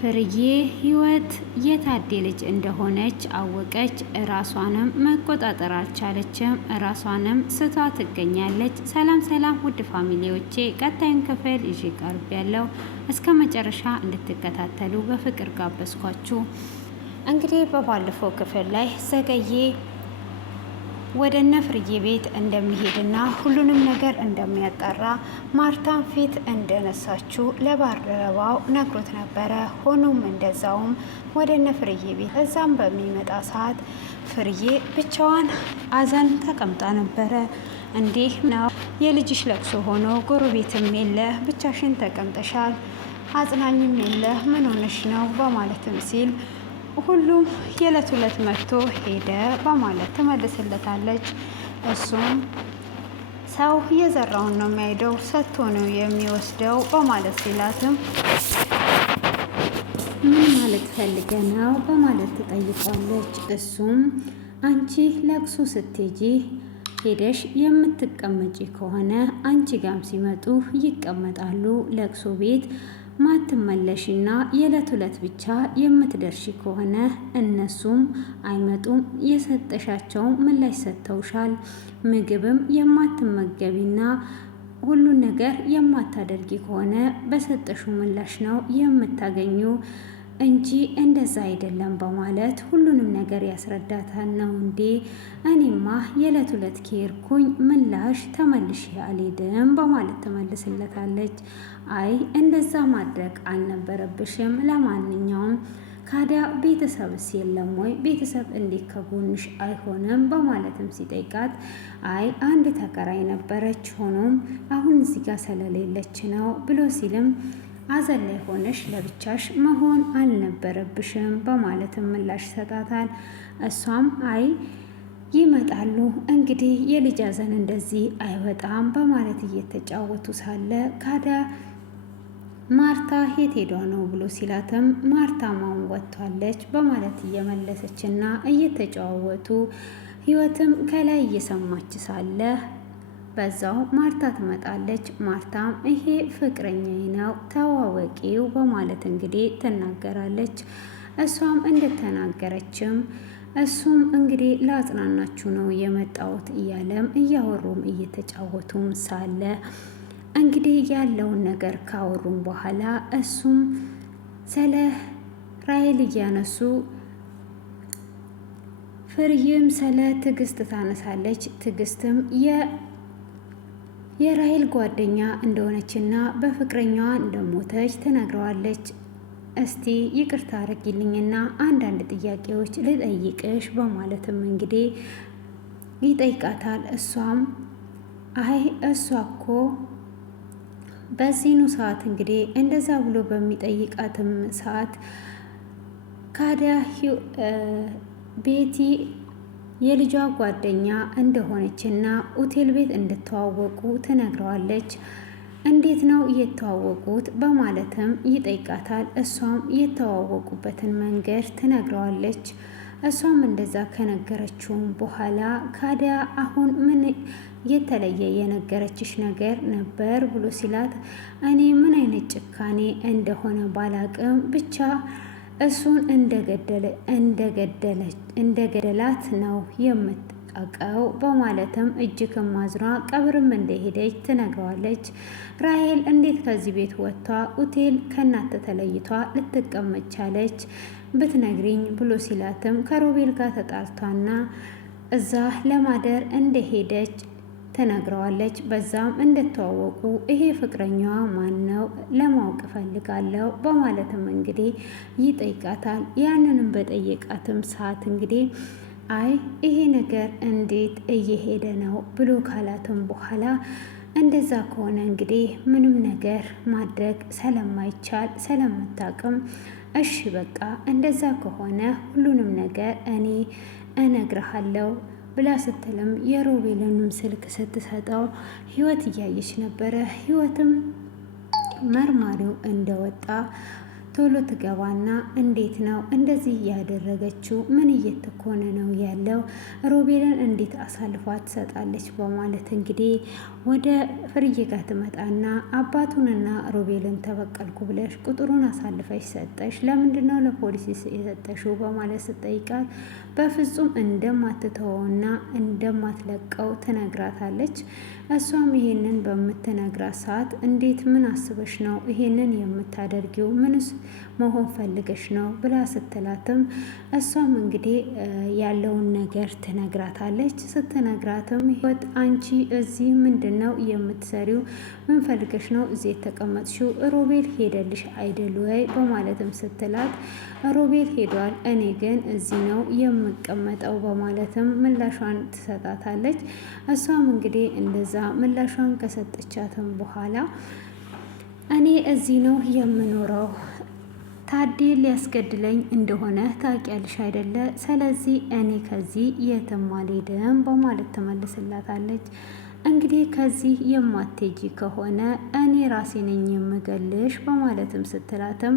ፍርዬ ህይወት የታዴ ልጅ እንደሆነች አወቀች። ራሷንም መቆጣጠር አልቻለችም። ራሷንም ስቷ ትገኛለች። ሰላም ሰላም፣ ውድ ፋሚሊዎቼ ቀጣዩን ክፍል ይዤ ቀርብ ያለው እስከ መጨረሻ እንድትከታተሉ በፍቅር ጋበዝኳችሁ። እንግዲህ በባለፈው ክፍል ላይ ዘገዬ ወደ እነ ፍርዬ ቤት እንደሚሄድና ሁሉንም ነገር እንደሚያጣራ ማርታን ፊት እንደነሳችው ለባልደረባው ነግሮት ነበረ። ሆኖም እንደዛውም ወደ እነ ፍርዬ ቤት እዛም በሚመጣ ሰዓት ፍርዬ ብቻዋን አዘን ተቀምጣ ነበረ። እንዲህ ነው የልጅሽ ለቅሶ ሆኖ ጎረቤትም የለ ብቻሽን ተቀምጠሻል፣ አጽናኝም የለ ምን ሆነሽ ነው በማለትም ሲል ሁሉም የዕለት ዕለት መጥቶ ሄደ በማለት ትመልስለታለች። እሱም ሰው የዘራውን ነው የሚያጭደው፣ ሰጥቶ ነው የሚወስደው በማለት ሲላትም ምን ማለት ፈልገ ነው በማለት ትጠይቋለች። እሱም አንቺ ለቅሶ ስትሄጂ ሄደሽ የምትቀመጪ ከሆነ አንቺ ጋም ሲመጡ ይቀመጣሉ። ለቅሶ ቤት ማትመለሽና የዕለት ዕለት ብቻ የምትደርሺ ከሆነ እነሱም አይመጡም። የሰጠሻቸው ምላሽ ሰጥተውሻል። ምግብም የማትመገቢና ሁሉን ነገር የማታደርጊ ከሆነ በሰጠሹ ምላሽ ነው የምታገኙ እንጂ እንደዛ አይደለም በማለት ሁሉንም ነገር ያስረዳታል። ነው እንዴ? እኔማ የዕለት ዕለት ከሄድኩኝ ምላሽ ተመልሼ አልሄድም በማለት ትመልስለታለች። አይ እንደዛ ማድረግ አልነበረብሽም። ለማንኛውም ካዲያ ቤተሰብስ የለም ወይ? ቤተሰብ እንዴት ከጎንሽ አይሆንም በማለትም ሲጠይቃት አይ አንድ ተከራይ ነበረች፣ ሆኖም አሁን እዚህ ጋር ስለሌለች ነው ብሎ ሲልም አዘን ላይ ሆነሽ ለብቻሽ መሆን አልነበረብሽም በማለትም ምላሽ ሰጣታል። እሷም አይ ይመጣሉ እንግዲህ የልጅ አዘን እንደዚህ አይወጣም በማለት እየተጫወቱ ሳለ ካዲያ ማርታ የት ሄዷ ነው ብሎ ሲላትም ማርታ ማን ወጥቷለች በማለት እየመለሰችና እየተጫወቱ ህይወትም ከላይ እየሰማች ሳለ በዛው ማርታ ትመጣለች። ማርታም ይሄ ፍቅረኛዬ ነው ተዋወቂው በማለት እንግዲህ ትናገራለች። እሷም እንደተናገረችም እሱም እንግዲህ ለአጽናናችሁ ነው የመጣሁት እያለም እያወሩም እየተጫወቱም ሳለ እንግዲህ ያለውን ነገር ካወሩም በኋላ እሱም ስለ ራሔል እያነሱ ፍርዬም ስለ ትዕግስት ታነሳለች። ትዕግስትም የራሔል ጓደኛ እንደሆነችና በፍቅረኛዋ እንደሞተች ትነግረዋለች። እስቲ ይቅርታ አድርጊልኝና አንዳንድ ጥያቄዎች ልጠይቅሽ በማለትም እንግዲህ ይጠይቃታል። እሷም አይ እሷ እኮ በዚህኑ ሰዓት እንግዲህ እንደዛ ብሎ በሚጠይቃትም ሰዓት ካዲያ ቤቲ የልጇ ጓደኛ እንደሆነችና ሆቴል ቤት እንድተዋወቁ ትነግረዋለች። እንዴት ነው የተዋወቁት በማለትም ይጠይቃታል። እሷም የተዋወቁበትን መንገድ ትነግረዋለች። እሷም እንደዛ ከነገረችውም በኋላ ካዲያ አሁን ምን የተለየ የነገረችሽ ነገር ነበር ብሎ ሲላት እኔ ምን አይነት ጭካኔ እንደሆነ ባላቅም ብቻ እሱን እንደገደላት ነው የምታውቀው በማለትም እጅግም ማዝኗ ቀብርም እንደሄደች ትነግረዋለች። ራሔል እንዴት ከዚህ ቤት ወጥታ ሆቴል ከእናንተ ተለይቷ ልትቀመጥ ቻለች ብትነግሪኝ ብሎ ሲላትም ከሮቤል ጋር ተጣልቷና እዛ ለማደር እንደሄደች ትነግረዋለች። በዛም እንደተዋወቁ ይሄ ፍቅረኛዋ ማን ነው ለማወቅ እፈልጋለሁ በማለትም እንግዲህ ይጠይቃታል። ያንንም በጠየቃትም ሰዓት እንግዲህ አይ ይሄ ነገር እንዴት እየሄደ ነው ብሎ ካላትም በኋላ እንደዛ ከሆነ እንግዲህ ምንም ነገር ማድረግ ስለማይቻል ስለምታቅም እሺ በቃ እንደዛ ከሆነ ሁሉንም ነገር እኔ እነግርሃለሁ ብላ ስትልም የሮቤልንም ስልክ ስትሰጠው ህይወት እያየች ነበረ። ህይወትም መርማሪው እንደወጣ ቶሎ ትገባና እንዴት ነው እንደዚህ ያደረገችው? ምን እየተኮነ ነው ያለው? ሮቤልን እንዴት አሳልፏ ትሰጣለች? በማለት እንግዲህ ወደ ፍርዬ ጋር ትመጣና አባቱንና ሮቤልን ተበቀልኩ ብለሽ ቁጥሩን አሳልፈሽ ሰጠሽ፣ ለምንድን ነው ለፖሊስ የሰጠሽው? በማለት ስጠይቃት በፍጹም እንደማትተወውና እንደማትለቀው ትነግራታለች። እሷም ይሄንን በምትነግራት ሰዓት እንዴት ምን አስበሽ ነው ይሄንን የምታደርጊው? ምንስ መሆን ፈልገሽ ነው ብላ ስትላትም እሷም እንግዲህ ያለውን ነገር ትነግራታለች። ስትነግራትም ህይወት አንቺ እዚህ ምንድን ነው የምትሰሪው? ምን ፈልገሽ ነው እዚህ የተቀመጥሽው? ሮቤል ሄደልሽ አይደል ወይ? በማለትም ስትላት ሮቤል ሄዷል፣ እኔ ግን እዚህ ነው የምቀመጠው በማለትም ምላሿን ትሰጣታለች። እሷም እንግዲህ እንደዛ ምላሿን ከሰጠቻትም በኋላ እኔ እዚህ ነው የምኖረው፣ ታዴ ሊያስገድለኝ እንደሆነ ታውቂያለሽ አይደለ? ስለዚህ እኔ ከዚህ የትም አልሄድም በማለት ትመልስላታለች። እንግዲህ ከዚህ የማትሄጂ ከሆነ እኔ ራሴ ነኝ የምገልሽ በማለትም ስትላትም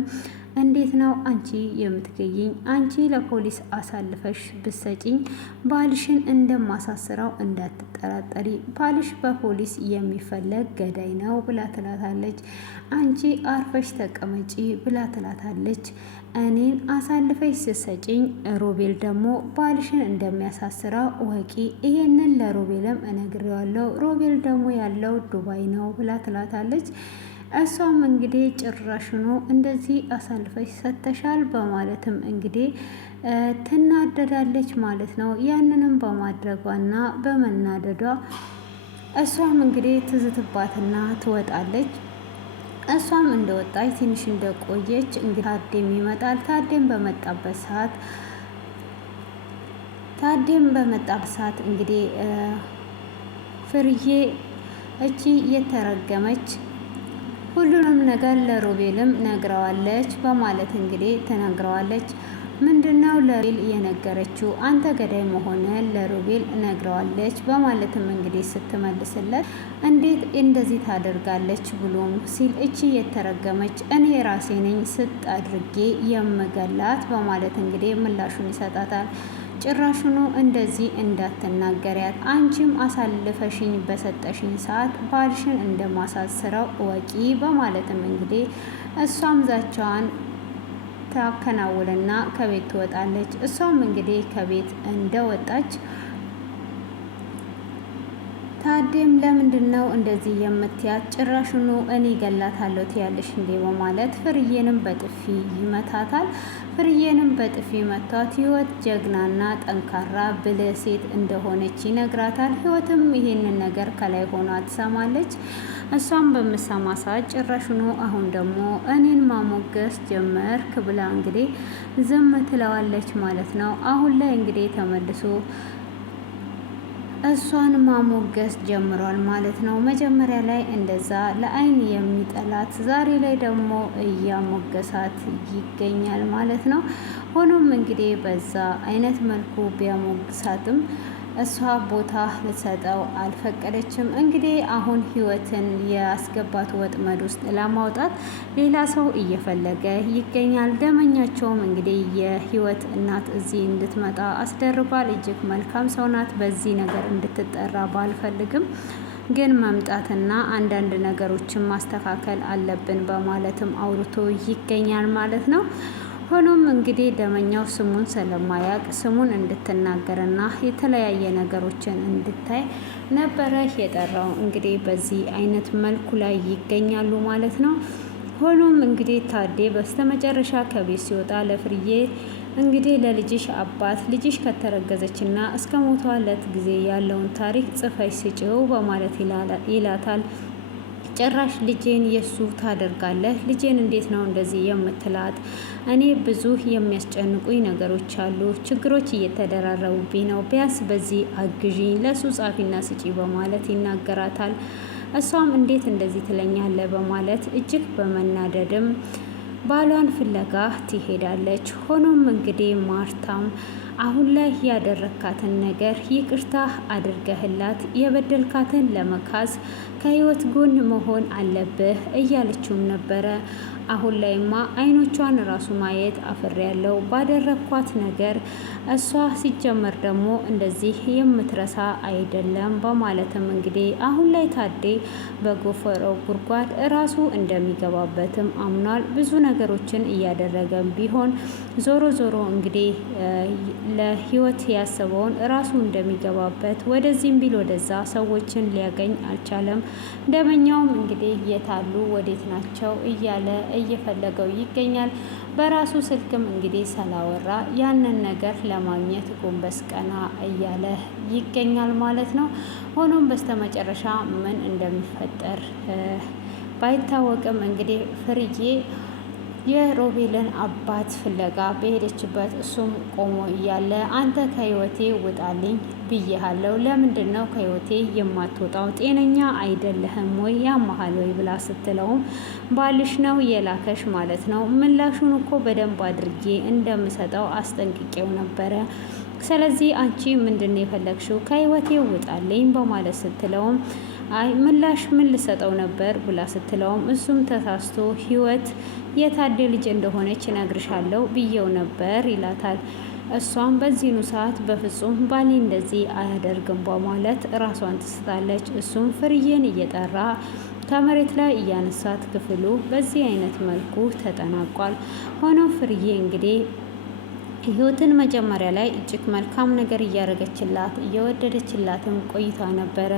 እንዴት ነው አንቺ የምትገይኝ? አንቺ ለፖሊስ አሳልፈሽ ብሰጪኝ ባልሽን እንደማሳስረው እንዳትጠራጠሪ፣ ባልሽ በፖሊስ የሚፈለግ ገዳይ ነው ብላ ትላታለች። አንቺ አርፈሽ ተቀመጪ ብላ ትላታለች። እኔን አሳልፈሽ ስሰጪኝ ሮቤል ደግሞ ባልሽን እንደሚያሳስረው ወቂ፣ ይሄንን ለሮቤልም እነግሬዋለሁ፣ ሮቤል ደግሞ ያለው ዱባይ ነው ብላ ትላታለች። እሷም እንግዲህ ጭራሽኑ እንደዚህ አሳልፈሽ ሰተሻል በማለትም እንግዲህ ትናደዳለች ማለት ነው። ያንንም በማድረጓና በመናደዷ እሷም እንግዲህ ትዝትባትና ትወጣለች። እሷም እንደወጣች ትንሽ እንደቆየች እንግዲህ ታዴም ይመጣል። ታዴም በመጣበት ሰዓት እንግዲህ ፍርዬ እቺ የተረገመች ሁሉንም ነገር ለሮቤልም ነግረዋለች በማለት እንግዲህ ተናግረዋለች። ምንድነው ለሮቤል የነገረችው? አንተ ገዳይ መሆንህን ለሮቤል ነግረዋለች በማለትም እንግዲህ ስትመልስለት እንዴት እንደዚህ ታደርጋለች ብሎም ሲል እቺ የተረገመች እኔ ራሴ ነኝ ስጥ አድርጌ የምገላት በማለት እንግዲህ ምላሹን ይሰጣታል። ጭራሹኑ እንደዚህ እንዳትናገሪያት፣ አንቺም አሳልፈሽኝ በሰጠሽኝ ሰዓት ባልሽን እንደማሳስረው እወቂ በማለትም እንግዲህ እሷም ዛቻዋን ታከናውልና ከቤት ትወጣለች። እሷም እንግዲህ ከቤት እንደወጣች ታዴም ለምንድን ነው እንደዚህ የምትያት? ጭራሽኑ እኔ ገላታለሁ ትያለሽ እንዴ? በማለት ፍርዬንም በጥፊ ይመታታል። ፍርዬንም በጥፊ መቷት። ህይወት ጀግናና ጠንካራ ብልህ ሴት እንደሆነች ይነግራታል። ህይወትም ይሄንን ነገር ከላይ ሆኗ ትሰማለች። እሷም በምሰማ ሰዓት ጭራሽኑ አሁን ደግሞ እኔን ማሞገስ ጀመርክ ብላ እንግዲህ ዝም ትለዋለች ማለት ነው። አሁን ላይ እንግዲህ ተመልሶ እሷን ማሞገስ ጀምሯል ማለት ነው። መጀመሪያ ላይ እንደዛ ለአይን የሚጠላት ዛሬ ላይ ደግሞ እያሞገሳት ይገኛል ማለት ነው። ሆኖም እንግዲህ በዛ አይነት መልኩ ቢያሞግሳትም እሷ ቦታ ልትሰጠው አልፈቀደችም። እንግዲህ አሁን ህይወትን ያስገባት ወጥመድ ውስጥ ለማውጣት ሌላ ሰው እየፈለገ ይገኛል። ደመኛቸውም እንግዲህ የህይወት እናት እዚህ እንድትመጣ አስደርጓል። እጅግ መልካም ሰው ናት። በዚህ ነገር እንድትጠራ ባልፈልግም ግን መምጣትና አንዳንድ ነገሮችን ማስተካከል አለብን በማለትም አውርቶ ይገኛል ማለት ነው። ሆኖም እንግዲህ ደመኛው ስሙን ስለማያውቅ ስሙን እንድትናገርና የተለያየ ነገሮችን እንድታይ ነበረ የጠራው። እንግዲህ በዚህ አይነት መልኩ ላይ ይገኛሉ ማለት ነው። ሆኖም እንግዲህ ታዴ በስተመጨረሻ ከቤት ሲወጣ ለፍርዬ እንግዲህ ለልጅሽ አባት ልጅሽ ከተረገዘችና እስከ ሞቷለት ጊዜ ያለውን ታሪክ ጽፈሽ ስጪው በማለት ይላታል። ጭራሽ ልጄን የሱ ታደርጋለህ? ልጄን እንዴት ነው እንደዚህ የምትላት? እኔ ብዙ የሚያስጨንቁኝ ነገሮች አሉ፣ ችግሮች እየተደራረቡብኝ ነው፣ ቢያንስ በዚህ አግዢኝ፣ ለሱ ጻፊና ስጪ በማለት ይናገራታል። እሷም እንዴት እንደዚህ ትለኛለህ በማለት እጅግ በመናደድም ባሏን ፍለጋ ትሄዳለች። ሆኖም እንግዲህ ማርታም አሁን ላይ ያደረካትን ነገር ይቅርታ አድርገህላት የበደልካትን ለመካስ ከህይወት ጎን መሆን አለብህ እያለችውም ነበረ። አሁን ላይማ አይኖቿን ራሱ ማየት አፍሬያለሁ ባደረግኳት ነገር። እሷ ሲጀመር ደግሞ እንደዚህ የምትረሳ አይደለም በማለትም እንግዲህ አሁን ላይ ታዴ በጎፈረው ጉድጓድ ራሱ እንደሚገባበትም አምኗል። ብዙ ነገሮችን እያደረገም ቢሆን ዞሮ ዞሮ እንግዲህ ለህይወት ያሰበውን ራሱ እንደሚገባበት ወደዚህም ቢል ወደዛ ሰዎችን ሊያገኝ አልቻለም። ደመኛውም እንግዲህ የታሉ ወዴት ናቸው እያለ እየፈለገው ይገኛል። በራሱ ስልክም እንግዲህ ስላወራ ያንን ነገር ለማግኘት ጎንበስ ቀና እያለ ይገኛል ማለት ነው። ሆኖም በስተመጨረሻ ምን እንደሚፈጠር ባይታወቅም እንግዲህ ፍርዬ የሮቤልን አባት ፍለጋ በሄደችበት እሱም ቆሞ እያለ አንተ ከህይወቴ ውጣልኝ ብዬሃለሁ፣ ለምንድን ነው ከህይወቴ የማትወጣው? ጤነኛ አይደለህም ወይ? ያመሃል ወይ ብላ ስትለውም ባልሽ ነው የላከሽ ማለት ነው። ምላሹን እኮ በደንብ አድርጌ እንደምሰጠው አስጠንቅቄው ነበረ። ስለዚህ አንቺ ምንድን ነው የፈለግሽው? ከህይወቴ ውጣልኝ በማለት ስትለውም አይ ምላሽ ምን ልሰጠው ነበር ብላ ስትለውም እሱም ተሳስቶ ህይወት የታደ ልጅ እንደሆነች እነግርሻለሁ ብዬው ነበር ይላታል። እሷም በዚህኑ ሰዓት በፍጹም ባሌ እንደዚህ አያደርግም በማለት ራሷን ትስታለች። እሱም ፍርዬን እየጠራ ከመሬት ላይ እያነሳት ክፍሉ በዚህ አይነት መልኩ ተጠናቋል። ሆኖም ፍርዬ እንግዲህ ህይወትን መጀመሪያ ላይ እጅግ መልካም ነገር እያደረገችላት እየወደደችላትም ቆይታ ነበረ።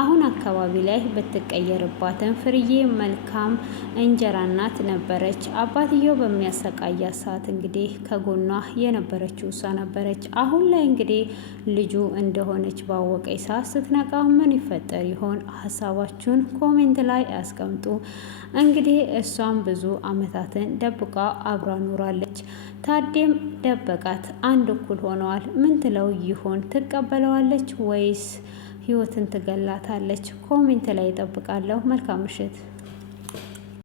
አሁን አካባቢ ላይ ብትቀየርባትም ፍርዬ መልካም እንጀራ እናት ነበረች። አባትየው በሚያሰቃያት ሰዓት እንግዲህ ከጎኗ የነበረችው እሷ ነበረች። አሁን ላይ እንግዲህ ልጁ እንደሆነች ባወቀች ሰዓት ስትነቃ ምን ይፈጠር ይሆን? ሀሳባችሁን ኮሜንት ላይ አስቀምጡ። እንግዲህ እሷም ብዙ አመታትን ደብቃ አብራ ኑራለች። ታዴም ደበቃት። አንድ እኩል ሆነዋል። ምን ትለው ይሆን? ትቀበለዋለች ወይስ ህይወትን ትገላታለች? ኮሜንት ላይ እጠብቃለሁ። መልካም ምሽት።